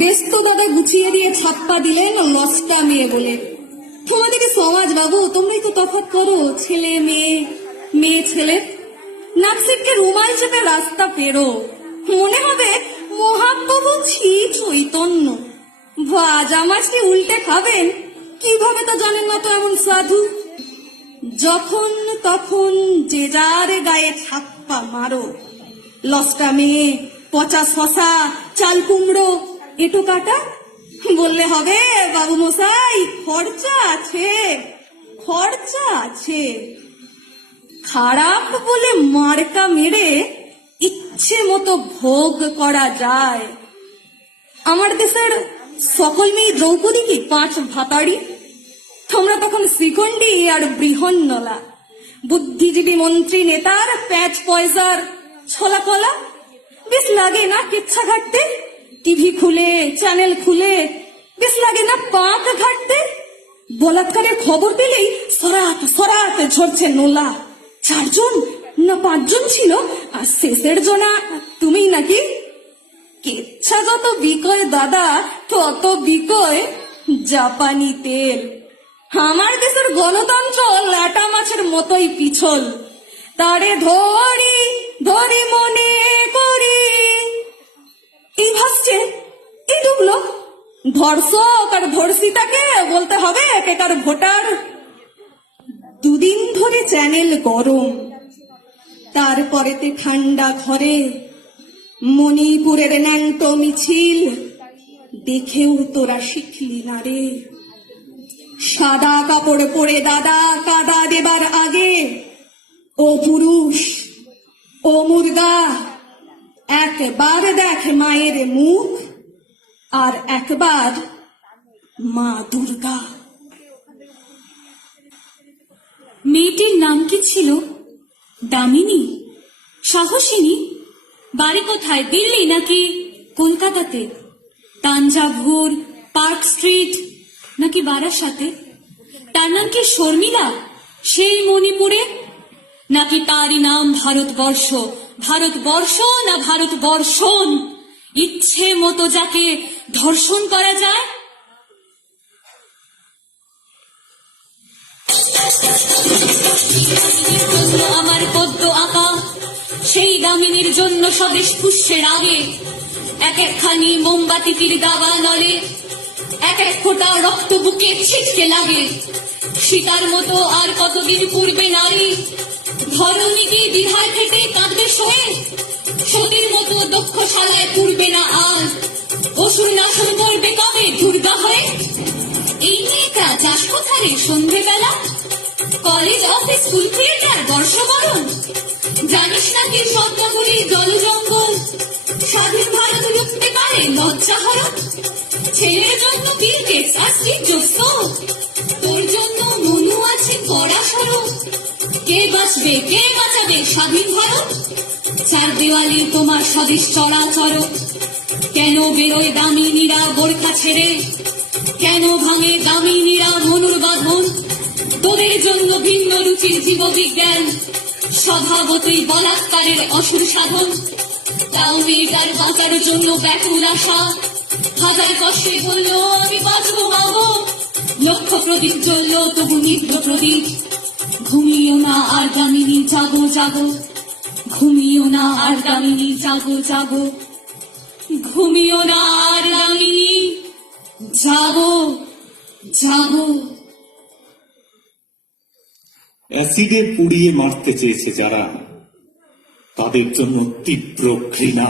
বেশ তো দাদা গুছিয়ে দিয়ে ছাপ্পা দিলেন লস্টা মেয়ে বলে। তোমাদেরকে সমাজ বাবু, তোমরাই তো তফাৎ করো ছেলে মেয়ে, মেয়ে ছেলে। নাকসিককে রুমাল চেপে রাস্তা পেরো, মনে হবে মহাপ্রভু শ্রী চৈতন্য। ভাজা মাছ কি উল্টে খাবেন? কিভাবে তা জানেন না তো এমন সাধু। যখন তখন যে যার গায়ে ছাপ্পা মারো। লস্টা মেয়ে, পচা শশা, চাল কুমড়ো, এটো কাটা বললে হবে বাবু মশাই খরচা আছে, খরচা আছে। খারাপ বলে মার্কা মেরে ইচ্ছে মতো ভোগ করা যায়। আমার দেশের সকল মেয়ে দ্রৌপদী কি 5 ভাতাড়ি? তোমরা তখন শিখণ্ডী আর বৃহন্নলা। বুদ্ধিজীবী মন্ত্রী নেতার প্যাচ পয়সার ছলা কলা। বেশ লাগে না কেচ্ছা ঘাটতে? টিভি খুলে চ্যানেল খুলে বেশ লাগে না পাক ঘাটতে? বলাৎকারের খবর পেলেই সরাত সরাত ঝরছে নোলা। 4 জন না 5 জন ছিল, আর শেষের জনা তুমি নাকি? কেচ্ছা যত বিকয় দাদা, তত বিকয় জাপানি তেল। আমার দেশের গণতন্ত্র ল্যাটা মাছের মতোই পিছল। তারে ধরি ধরি মনে করি। এই ভাসছে, এই ডুবলো। ধর্ষক আর ধর্ষিতাকে বলতে হবে একেকার ভোটার। 2 দিন ধরে চ্যানেল গরম, তারপরেতে ঠান্ডা ঘরে মণিপুরের ন্যাংটো মিছিল। দেখেও তোরা শিখলি না রে। সাদা কাপড় পরে দাদা কাদা দেবার আগে ও পুরুষ, ও মুর্গা, একবার দেখ মায়ের মুখ, আর একবার মা দুর্গা। মেয়েটির নাম কি ছিল? দামিনী? সাহসিনী? বাড়ি কোথায়? দিল্লি নাকি কলকাতাতে? তাঞ্জাভুর, পার্ক স্ট্রিট নাকি বারাসাতে? তার নাম কি শর্মিলা? সেই মণিপুরে? নাকি তারই নাম ভারতবর্ষ? ভারতবর্ষ না ভারতবর্ষণ? ইচ্ছে মতো যাকে ধর্ষণ করা যায়। আমার পদ্ম আঁকা সেই দামিনীর জন্য স্বদেশ পুষ্যের আগে এক একখানি মোমবাতিটির দাবা নলে এক এক ফোঁটা রক্ত বুকে ছিটকে লাগে। সীতার মতো আর কতদিন পূর্বে নারী ধরণীকে দ্বিধায় থেকে কাঁদবে সয়ে। সতীর মতো দক্ষ শালায় পূর্বে না আজ অসুর নাশন করবে কবে দুর্গা হয়ে। এই মেয়েটা যাস কোথারে সন্ধ্যেবেলা? কলেজ অফিস স্কুল থিয়েটার বর্ষবরণ? জানিস না কি সজ্জাগুলি জল জঙ্গল স্বাধীন ভারত রুখতে পারে লজ্জা হরণ? ছেলের জন্য বিল গেটস আর স্টিভ জবস, তোর জন্য মনু আছে কড়া সরণ। কে বাঁচবে কে বাঁচাবে স্বাধীন ভারত? 4 দেওয়ালে তোমার স্বদেশ চরাচর। কেন বেরোয় দামিনীরা বোরখা ছেড়ে? কেন ভাঙে দামিনীরা মনুর বাঁধন? তোদের জন্য ভিন্ন রুচির জীববিজ্ঞান, স্বভাবতই বলাৎকারের অসুর সাধন। তাও মেয়েটার বাঁচার জন্য ব্যাকুল আশা, হাজার কষ্টে বলল আমি বাঁচবো পাবো। লক্ষ প্রদীপ জ্বলল তবু নিত্য প্রদীপ। ঘুমিও না আর দামিনী জাগো জাগো, ঘুমিও না আর দামিনী জাগো জাগো, ঘুমিও না আর দামিনী জাগো জাগো। অ্যাসিডে পুড়িয়ে মারতে চেয়েছে যারা, তাদের জন্য তীব্র ঘৃণা।